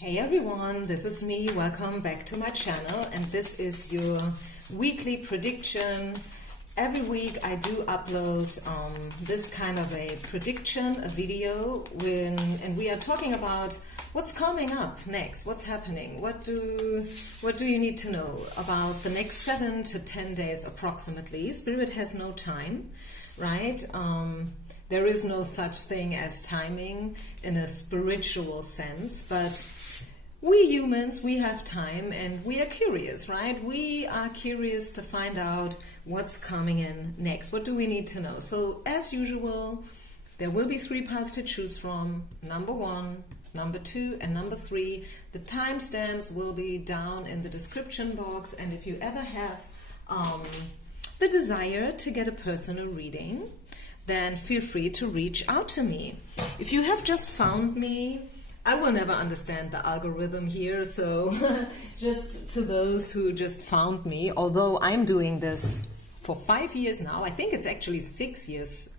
Hey everyone, this is me. Welcome back to my channel, and this is your weekly prediction. Every week I do upload this kind of a prediction, a video, and we are talking about what's coming up next, what's happening, what do you need to know about the next 7 to 10 days approximately. Spirit has no time, right? There is no such thing as timing in a spiritual sense, but we humans, we have time and we are curious, right? We are curious to find out what's coming in next. What do we need to know? So as usual, there will be 3 parts to choose from. Number 1, number 2, and number 3. The timestamps will be down in the description box. And if you ever have the desire to get a personal reading, then feel free to reach out to me. If you have just found me, I will never understand the algorithm here, so just to those who just found me, although I'm doing this for 5 years now, I think it's actually 6 years,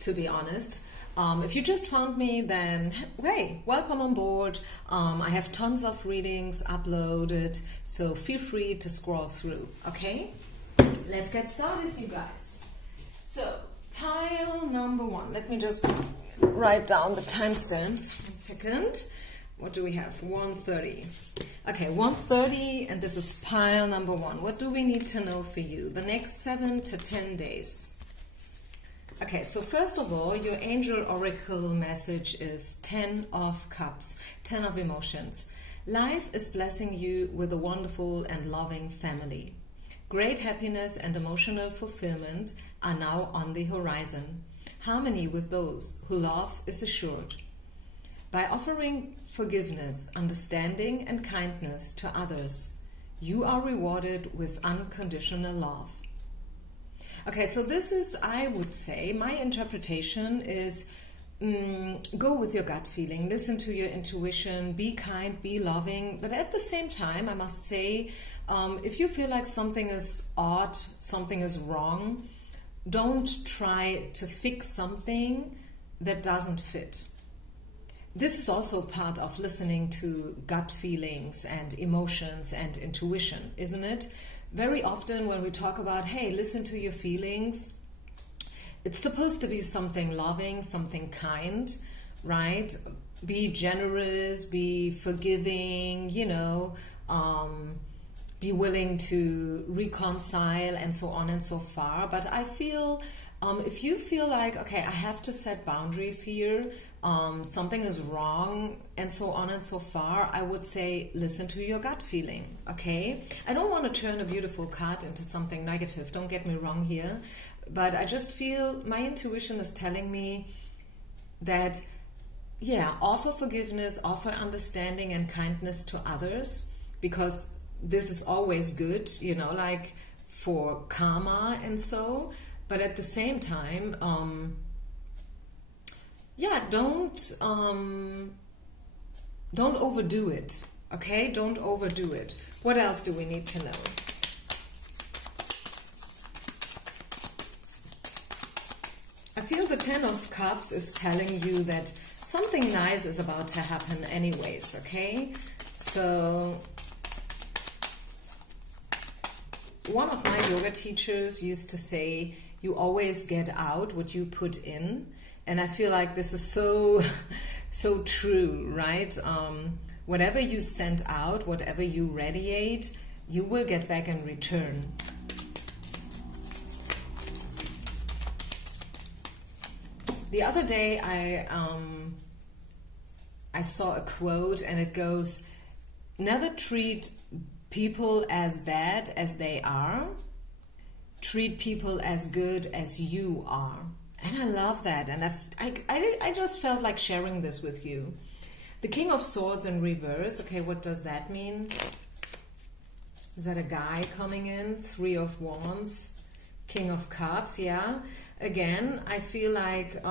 to be honest. If you just found me, then hey, welcome on board. I have tons of readings uploaded, so feel free to scroll through, okay? Let's get started, you guys. So, pile number 1, let me just write down the timestamps. 1 second. What do we have? 1:30. Okay, 1:30, and this is pile number 1. What do we need to know for you the next 7 to 10 days? Okay, so first of all, your angel oracle message is 10 of Cups, 10 of emotions. Life is blessing you with a wonderful and loving family. Great happiness and emotional fulfillment are now on the horizon. Harmony with those who love is assured. By offering forgiveness, understanding, and kindness to others, you are rewarded with unconditional love. Okay, so this is, I would say, my interpretation is go with your gut feeling, listen to your intuition, be kind, be loving, but at the same time, I must say, if you feel like something is odd, something is wrong, don't try to fix something that doesn't fit. This is also part of listening to gut feelings and emotions and intuition, isn't it? Very often when we talk about, hey, listen to your feelings, it's supposed to be something loving, something kind, right? Be generous, be forgiving, you know, be willing to reconcile and so on and so far. But I feel if you feel like, okay, I have to set boundaries here, something is wrong and so on and so far, I would say listen to your gut feeling, okay? I don't want to turn a beautiful card into something negative, don't get me wrong here, but I just feel my intuition is telling me that, yeah, offer forgiveness, offer understanding and kindness to others, because this is always good, you know, like for karma and so, but at the same time, yeah, don't overdo it, okay? Don't overdo it. What else do we need to know? I feel the 10 of Cups is telling you that something nice is about to happen anyways, okay? So one of my yoga teachers used to say, you always get out what you put in. And I feel like this is so true, right? Whatever you send out, whatever you radiate, you will get back in return. The other day I saw a quote and it goes, never treat people as bad as they are, treat people as good as you are. And I love that, and I just felt like sharing this with you. The King of Swords in reverse, okay, what does that mean? Is that a guy coming in? 3 of Wands, King of Cups, yeah. Again, I feel like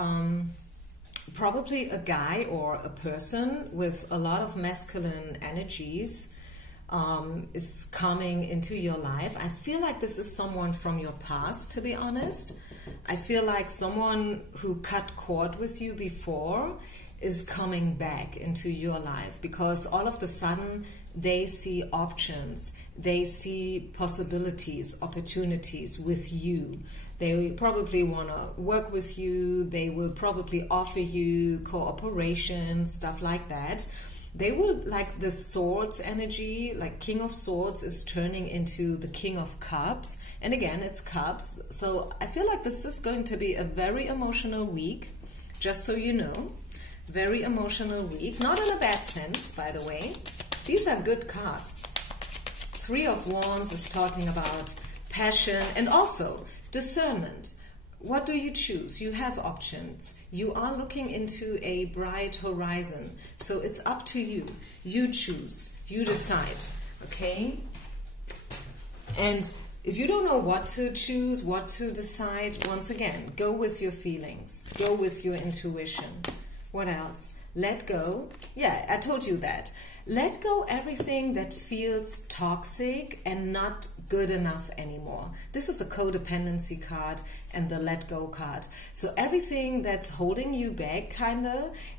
probably a guy or a person with a lot of masculine energies is coming into your life. I feel like this is someone from your past, to be honest. I feel like someone who cut cord with you before is coming back into your life, because all of the sudden they see options, they see possibilities, opportunities with you. They probably want to work with you, they will probably offer you cooperation, stuff like that. They will, like the swords energy, like King of Swords is turning into the King of Cups. And again, it's cups. So I feel like this is going to be a very emotional week, just so you know. Very emotional week. Not in a bad sense, by the way. These are good cards. Three of Wands is talking about passion and also discernment. What do you choose? You have options. You are looking into a bright horizon. So it's up to you. You choose. You decide. Okay? And if you don't know what to choose, what to decide, once again, go with your feelings. Go with your intuition. What else? Let go. Yeah, I told you that. Let go everything that feels toxic and not good enough anymore. This is the codependency card and the let go card. So everything that's holding you back,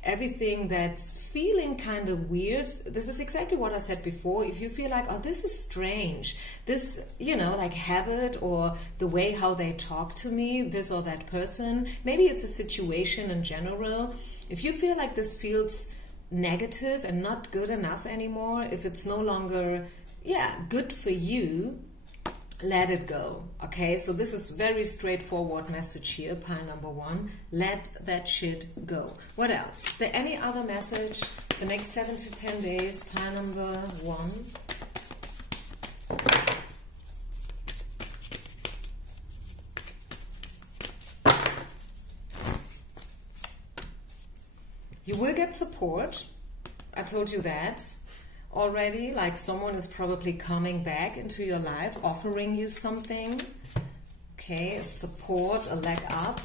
everything that's feeling kind of weird, this is exactly what I said before. If you feel like, oh, this is strange, this, like habit or the way how they talk to me, this or that person, maybe it's a situation in general. If you feel like this feels negative and not good enough anymore, if it's no longer good for you, let it go. Okay, so this is very straightforward message here, pile number 1. Let that shit go. What else? Is there any other message the next 7 to 10 days, pile number 1? You will get support. I told you that already. Like someone is probably coming back into your life, offering you something. Okay, a support, a leg up,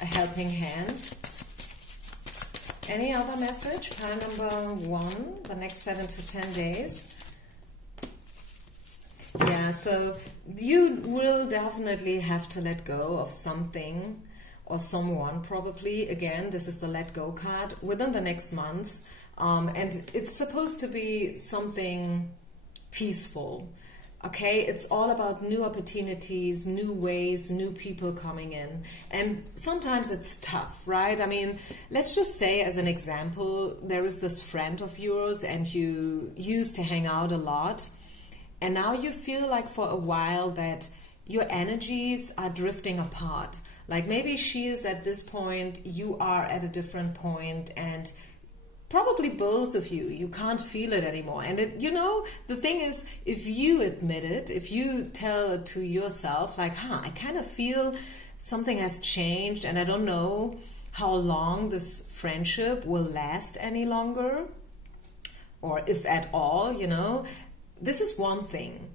a helping hand. Any other message? Pile number 1, the next 7 to 10 days. Yeah, so you will definitely have to let go of something or someone, probably. Again, this is the let go card within the next month. And it's supposed to be something peaceful. Okay, it's all about new opportunities, new ways, new people coming in. And sometimes it's tough, right? I mean, let's just say as an example, there is this friend of yours and you used to hang out a lot. And now you feel like for a while that your energies are drifting apart. Like maybe she is at this point, you are at a different point, and probably both of you can't feel it anymore. And the thing is, if you admit it, if you tell it to yourself, like, I kind of feel something has changed and I don't know how long this friendship will last any longer, or if at all, this is one thing.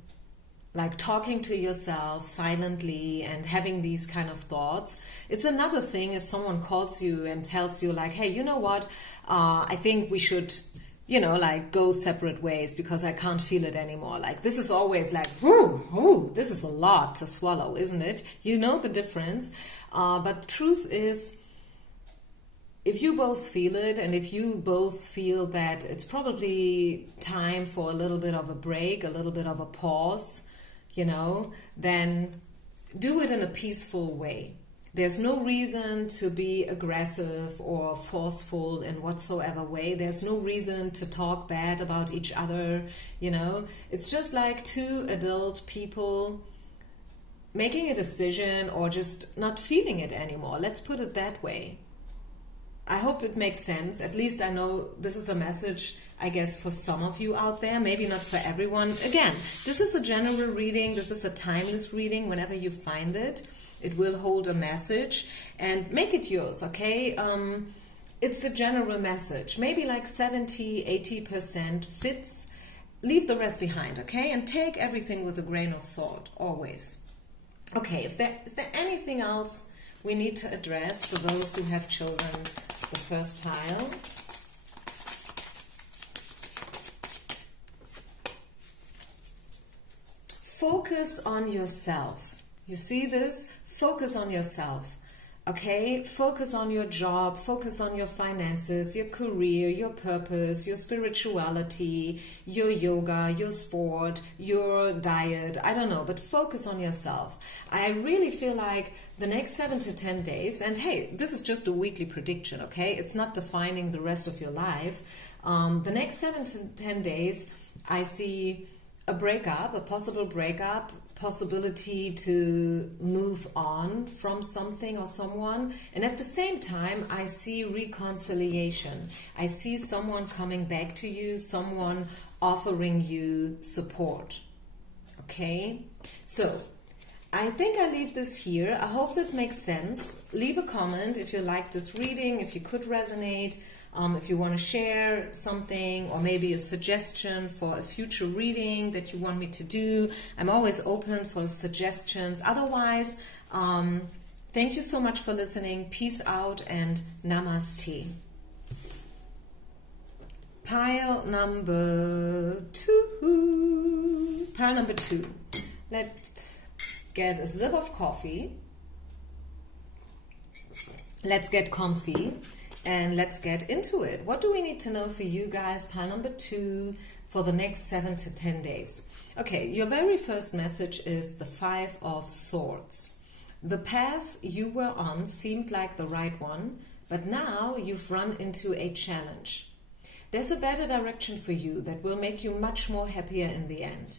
Like talking to yourself silently and having these kind of thoughts. It's another thing if someone calls you and tells you like, hey, you know what, I think we should, go separate ways because I can't feel it anymore. Like this is always like, this is a lot to swallow, isn't it? You know the difference. But the truth is, if you both feel it and if you both feel that it's probably time for a little bit of a break, a little bit of a pause, then do it in a peaceful way. There's no reason to be aggressive or forceful in whatsoever way. There's no reason to talk bad about each other, It's just like two adult people making a decision or just not feeling it anymore. Let's put it that way. I hope it makes sense. At least I know this is a message, I guess, for some of you out there, maybe not for everyone. Again, this is a general reading. This is a timeless reading. Whenever you find it, it will hold a message, and make it yours, okay? It's a general message. Maybe like 70–80% fits. Leave the rest behind, okay? And take everything with a grain of salt, always. Okay, is there anything else we need to address for those who have chosen the first pile? Focus on yourself. You see this? Focus on yourself. Okay, focus on your job, focus on your finances, your career, your purpose, your spirituality, your yoga, your sport, your diet. I don't know, but focus on yourself. I really feel like the next 7 to 10 days, and hey, this is just a weekly prediction, okay? It's not defining the rest of your life. The next 7 to 10 days, I see a breakup, a possible breakup, possibility to move on from something or someone, and at the same time I see reconciliation. I see someone coming back to you, someone offering you support. Okay, so I think I leave this here. I hope that makes sense. Leave a comment if you like this reading, if you could resonate. If you want to share something or maybe a suggestion for a future reading that you want me to do, I'm always open for suggestions. Otherwise, thank you so much for listening. Peace out and namaste. Pile number 2. Pile number 2. Let's get a sip of coffee. Let's get comfy. And let's get into it. What do we need to know for you guys, pile number 2, for the next 7 to 10 days? Okay, your very first message is the 5 of Swords. The path you were on seemed like the right one, but now you've run into a challenge. There's a better direction for you that will make you much more happier in the end.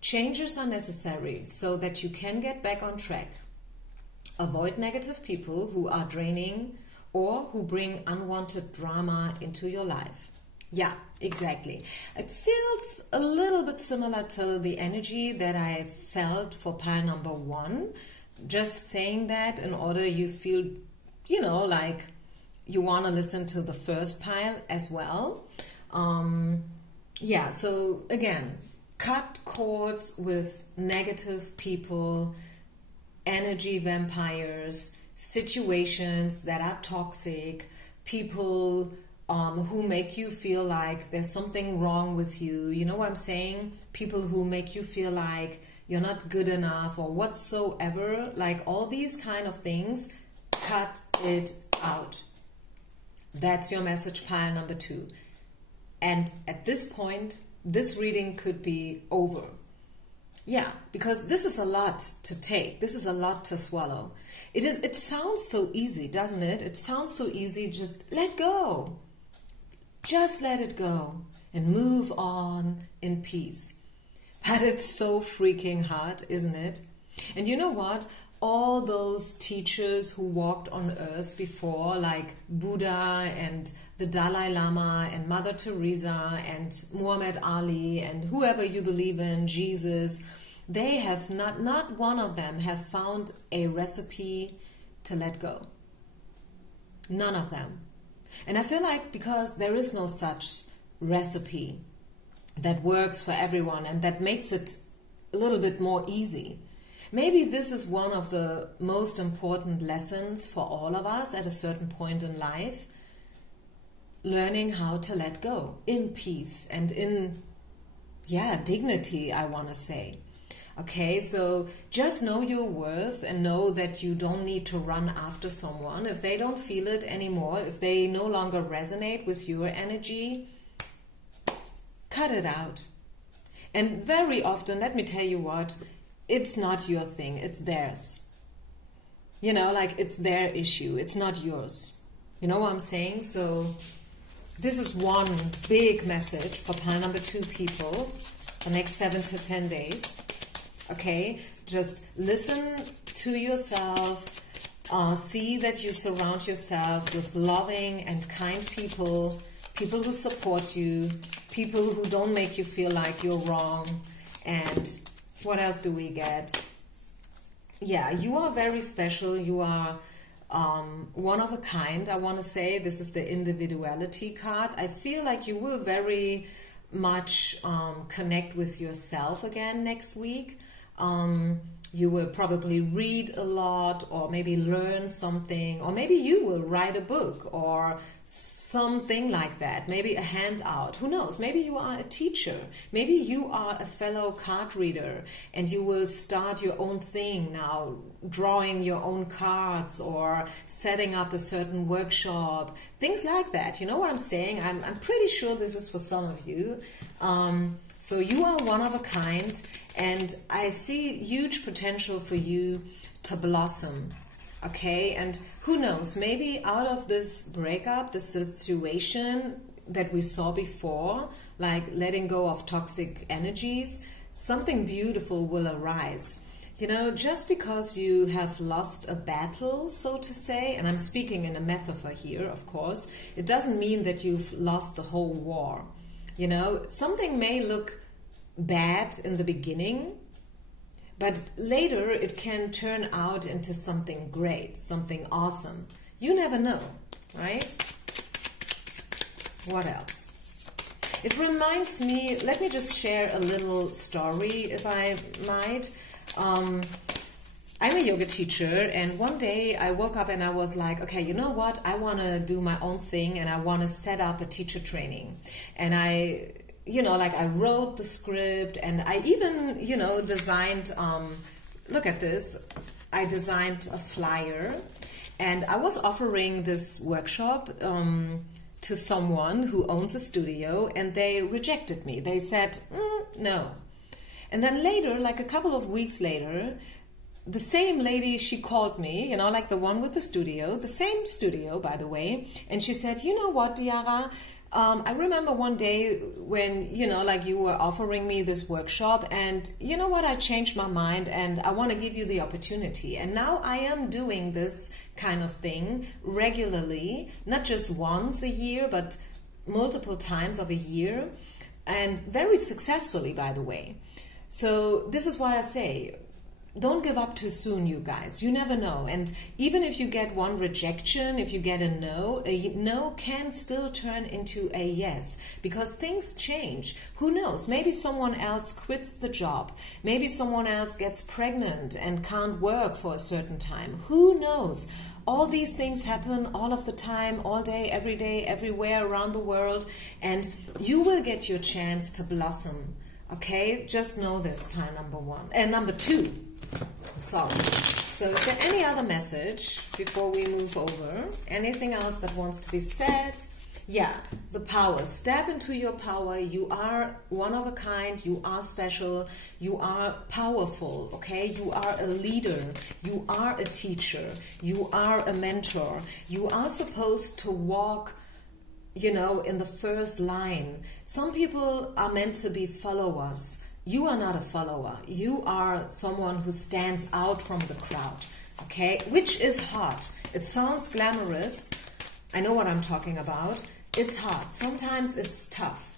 Changes are necessary so that you can get back on track. Avoid negative people who are draining or who bring unwanted drama into your life. Yeah, exactly. It feels a little bit similar to the energy that I felt for pile number 1. Just saying that in order you feel, you know, like you want to listen to the first pile as well. Yeah, so again, cut cords with negative people, energy vampires, situations that are toxic, people who make you feel like there's something wrong with you. You know what I'm saying? People who make you feel like you're not good enough or whatsoever. Like all these kind of things, cut it out. That's your message, pile number 2. And at this point, this reading could be over. Yeah, because this is a lot to take. This is a lot to swallow. It sounds so easy, doesn't it? It sounds so easy. Just let go. Just let it go and move on in peace. But it's so freaking hard, isn't it? And you know what? All those teachers who walked on earth before, like Buddha and the Dalai Lama and Mother Teresa and Muhammad Ali and whoever you believe in, Jesus, they have not one of them have found a recipe to let go. None of them. And I feel like because there is no such recipe that works for everyone and that makes it a little bit more easy, maybe this is one of the most important lessons for all of us at a certain point in life, learning how to let go in peace and in, dignity, I want to say. Okay, so just know your worth and know that you don't need to run after someone. If they don't feel it anymore, if they no longer resonate with your energy, cut it out. And very often, let me tell you what, it's not your thing, it's theirs. You know, like it's their issue, it's not yours. You know what I'm saying? So this is one big message for pile number 2 people the next 7 to 10 days. Okay, just listen to yourself, see that you surround yourself with loving and kind people, people who support you, people who don't make you feel like you're wrong. And what else do we get? Yeah, you are very special. You are one of a kind, I want to say. This is the individuality card. I feel like you will very much connect with yourself again next week. You will probably read a lot, or maybe learn something, or maybe you will write a book or something like that. Maybe a handout. Who knows? Maybe you are a teacher. Maybe you are a fellow card reader and you will start your own thing now, drawing your own cards or setting up a certain workshop, things like that. You know what I'm saying? I'm pretty sure this is for some of you. So you are one of a kind, and I see huge potential for you to blossom, okay? And who knows, maybe out of this breakup, the situation that we saw before, like letting go of toxic energies, something beautiful will arise. You know, just because you have lost a battle, so to say, and I'm speaking in a metaphor here, of course, it doesn't mean that you've lost the whole war. You know, something may look bad in the beginning, but later it can turn out into something great, something awesome. You never know, right? What else? It reminds me, let me just share a little story, if I might. I'm a yoga teacher, and one day I woke up and I was like, okay, you know what? I want to do my own thing, and I want to set up a teacher training. And I wrote the script, and I even, designed, look at this. I designed a flyer, and I was offering this workshop to someone who owns a studio, and they rejected me. They said, no. And then later, like a couple of weeks later, the same lady, she called me, like the one with the studio, the same studio, by the way. And she said, you know what, Diara, I remember one day when, you were offering me this workshop, and you know what, I changed my mind and I want to give you the opportunity. And now I am doing this kind of thing regularly, not just once a year, but multiple times of a year, and very successfully, by the way. So this is why I say, don't give up too soon, you guys. You never know. And even if you get one rejection, if you get a no can still turn into a yes, because things change. Who knows? Maybe someone else quits the job. Maybe someone else gets pregnant and can't work for a certain time. Who knows? All these things happen all of the time, all day, everywhere around the world, and you will get your chance to blossom. Okay? Just know this, pile number one. And number two. Sorry. So is there any other message before we move over? Anything else that wants to be said? Yeah, the power. Step into your power. You are one of a kind. You are special. You are powerful, okay? You are a leader. You are a teacher. You are a mentor. You are supposed to walk, in the first line. Some people are meant to be followers. You are not a follower. You are someone who stands out from the crowd, okay? Which is hard. It sounds glamorous. I know what I'm talking about. It's hard. Sometimes it's tough.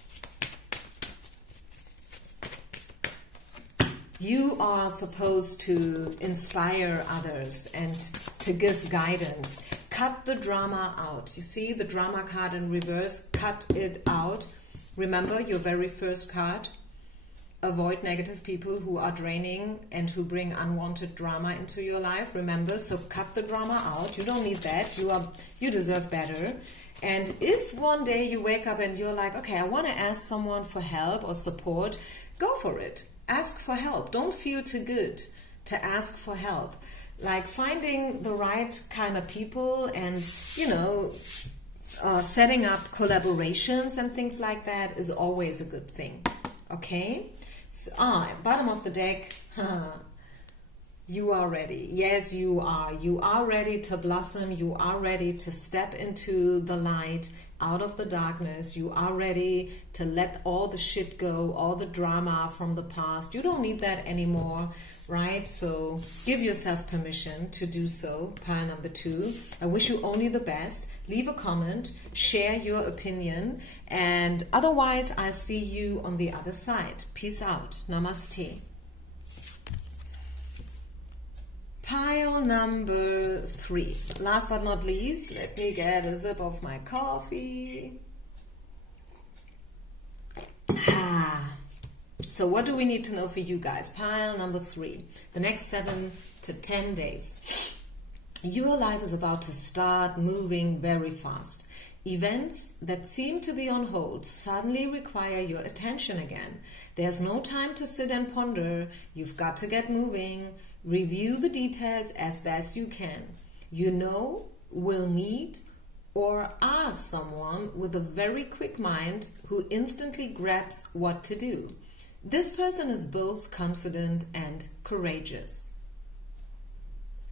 You are supposed to inspire others and to give guidance. Cut the drama out. You see the drama card in reverse? Cut it out. Remember your very first card? Avoid negative people who are draining and who bring unwanted drama into your life. Remember, so cut the drama out. You don't need that. You deserve better. And if one day you wake up and you're like, okay, I want to ask someone for help or support, go for it. Ask for help. Don't feel too good to ask for help. Like finding the right kind of people and, setting up collaborations and things like that is always a good thing. Okay? So, bottom of the deck, you are ready. Yes, you are. You are ready to blossom. You are ready to step into the light, out of the darkness. You are ready to let all the shit go, all the drama from the past. You don't need that anymore, right? So give yourself permission to do so. Pile number two. I wish you only the best. Leave a comment, share your opinion, and otherwise I'll see you on the other side. Peace out. Namaste. Pile number three. Last but not least, let me get a sip of my coffee. So what do we need to know for you guys? Pile number 3, the next 7 to 10 days. Your life is about to start moving very fast. Events that seem to be on hold suddenly require your attention again. There's no time to sit and ponder. You've got to get moving. Review the details as best you can. You know, will meet or ask someone with a very quick mind who instantly grabs what to do. This person is both confident and courageous.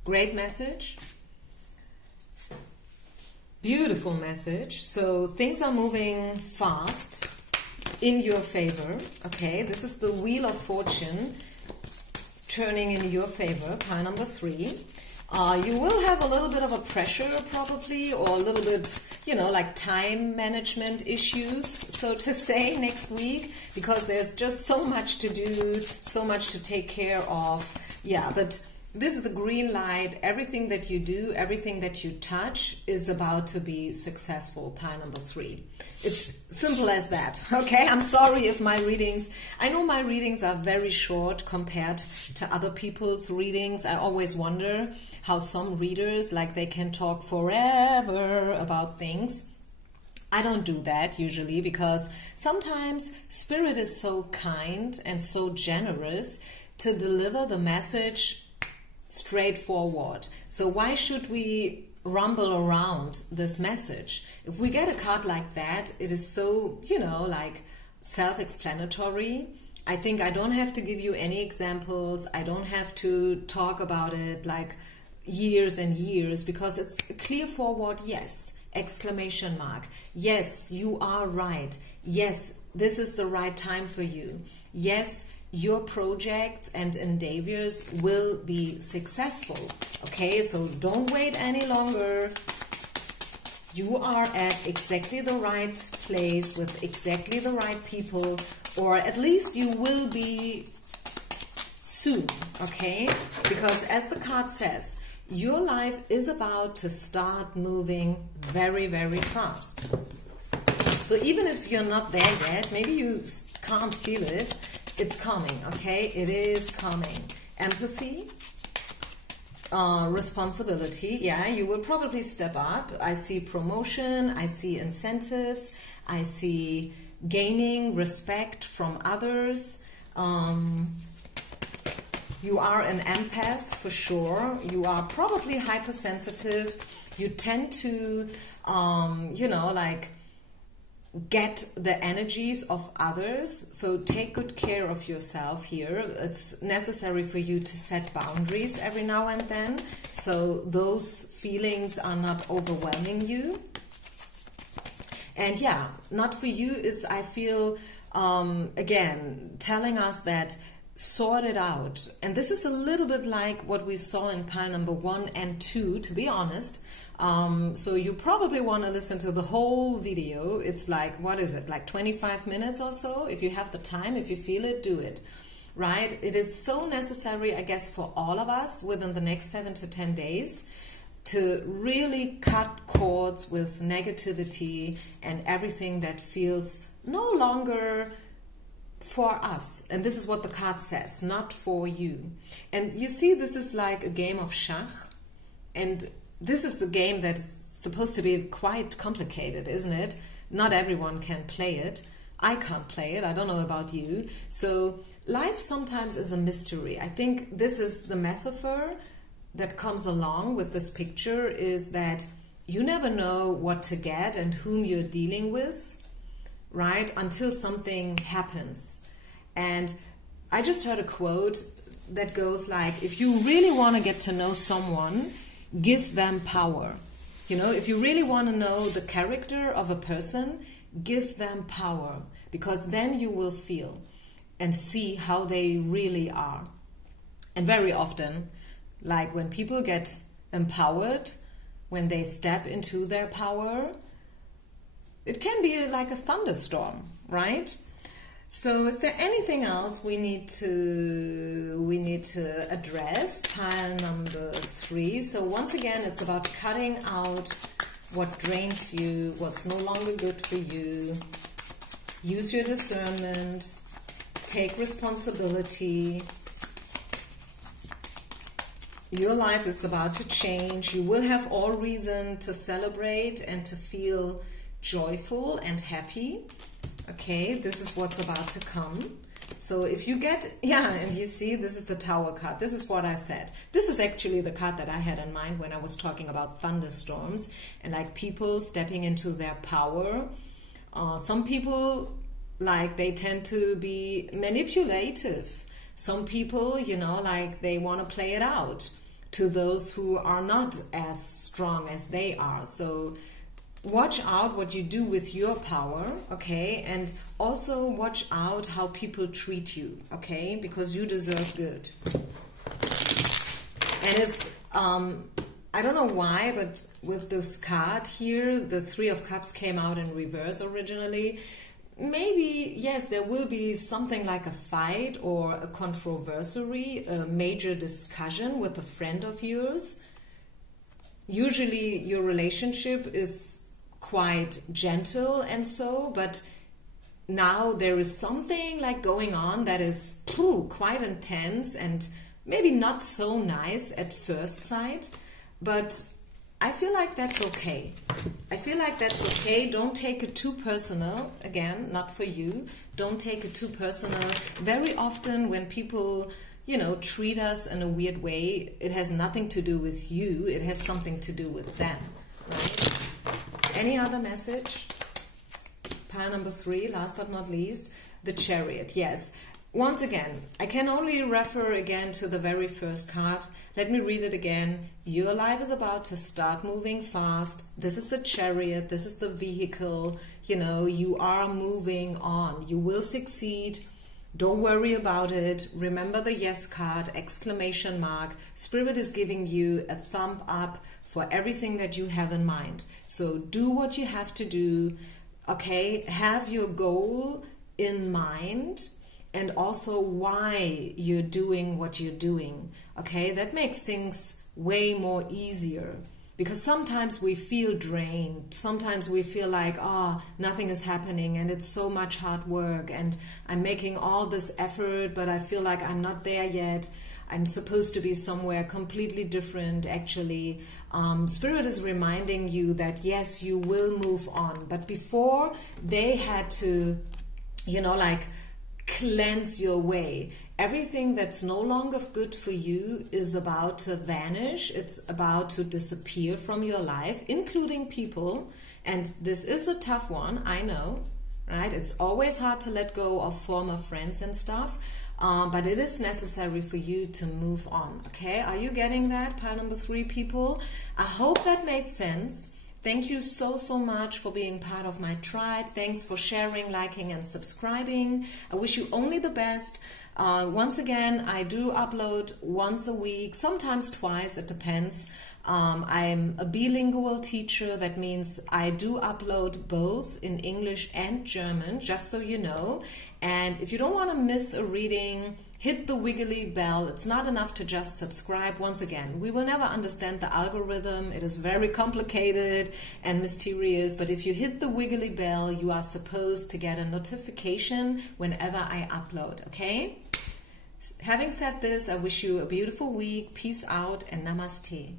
Great message. Beautiful message. So things are moving fast in your favor. Okay, this is the Wheel of Fortune turning in your favor, pile number 3. You will have a little bit of a pressure probably, or a little bit, you know, like time management issues, so to say, next week, because there's just so much to do, so much to take care of. Yeah, but this is the green light. Everything that you do, everything that you touch is about to be successful, pile number 3. It's simple as that, okay? I'm sorry if my readings, I know my readings are very short compared to other people's readings. I always wonder how some readers, like, they can talk forever about things. I don't do that usually, because sometimes Spirit is so kind and so generous to deliver the message straightforward. So why should we rumble around this message? If we get a card like that, it is so, you know, like self-explanatory. I think I don't have to give you any examples. I don't have to talk about it like years and years, because it's a clear forward yes, exclamation mark. Yes, you are right. Yes, this is the right time for you. Yes, your projects and endeavors will be successful. Okay, so don't wait any longer. You are at exactly the right place with exactly the right people, or at least you will be soon, okay? Because as the card says, your life is about to start moving very, very fast. So even if you're not there yet, maybe you can't feel it, it's coming, okay? It is coming. Empathy, responsibility, yeah, you will probably step up. I see promotion, I see incentives, I see gaining respect from others. You are an empath for sure. You are probably hypersensitive. You tend to, you know, like, get the energies of others. So take good care of yourself here. It's necessary for you to set boundaries every now and then, so those feelings are not overwhelming you. And yeah, not for you is, I feel, again, telling us that sort it out. And this is a little bit like what we saw in pile number 1 and 2, to be honest. So you probably want to listen to the whole video. It's like, what is it, like 25 minutes or so? If you have the time, if you feel it, do it, right? It is so necessary, I guess, for all of us within the next 7 to 10 days to really cut cords with negativity and everything that feels no longer for us. And this is what the card says, not for you. And you see, this is like a game of schach, and this is a game that is supposed to be quite complicated, isn't it? Not everyone can play it. I can't play it. I don't know about you. So life sometimes is a mystery. I think this is the metaphor that comes along with this picture, is that you never know what to get and whom you're dealing with, right? Until something happens. And I just heard a quote that goes like, if you really want to get to know someone, give them power. You know, if you really want to know the character of a person, give them power, because then you will feel and see how they really are. And very often, like when people get empowered, when they step into their power, it can be like a thunderstorm, right? So is there anything else we need to address? Pile number 3. So once again, it's about cutting out what drains you, what's no longer good for you. Use your discernment. take responsibility. Your life is about to change. You will have all reason to celebrate and to feel joyful and happy. Okay, this is what's about to come. So if you get, yeah, and you see, this is the Tower card. This is what I said. This is actually the card that I had in mind when I was talking about thunderstorms and like people stepping into their power. Some people, like, they tend to be manipulative. Some people, you know, like they want to play it out to those who are not as strong as they are. So watch out what you do with your power, okay? And also watch out how people treat you, okay? Because you deserve good. And if, I don't know why, but with this card here, the Three of Cups came out in reverse originally. Maybe, yes, there will be something like a fight or a controversy, a major discussion with a friend of yours. Usually your relationship is quite gentle and so, but now there is something like going on that is quite intense and maybe not so nice at first sight, but I feel like that's okay. I feel like that's okay. Don't take it too personal. Again, not for you. Don't take it too personal. Very often when people, you know, treat us in a weird way, it has nothing to do with you. It has something to do with them, right? Any other message? Pile number 3, last but not least, the Chariot. Yes. Once again, I can only refer again to the very first card. Let me read it again. Your life is about to start moving fast. This is the Chariot. This is the vehicle. You know, you are moving on. You will succeed. Don't worry about it. Remember the yes card, exclamation mark. Spirit is giving you a thumb up for everything that you have in mind. So do what you have to do. Okay, have your goal in mind. And also why you're doing what you're doing, okay? That makes things way more easier because sometimes we feel drained. Sometimes we feel like, oh, nothing is happening and it's so much hard work and I'm making all this effort, but I feel like I'm not there yet. I'm supposed to be somewhere completely different, actually. Spirit is reminding you that, yes, you will move on. But before, they had to, you know, like, cleanse your way. Everything that's no longer good for you is about to vanish. It's about to disappear from your life, including people. And this is a tough one, I know, right? It's always hard to let go of former friends and stuff, but it is necessary for you to move on, okay? Are you getting that, pile number 3, people? I hope that made sense. Thank you so much for being part of my tribe. Thanks for sharing, liking, and subscribing. I wish you only the best. Once again, I do upload once a week, sometimes twice, it depends. I'm a bilingual teacher. That means I do upload both in English and German, just so you know. And if you don't want to miss a reading, hit the wiggly bell. It's not enough to just subscribe. Once again, we will never understand the algorithm. It is very complicated and mysterious, but if you hit the wiggly bell, you are supposed to get a notification whenever I upload, okay? Having said this, I wish you a beautiful week. Peace out and namaste.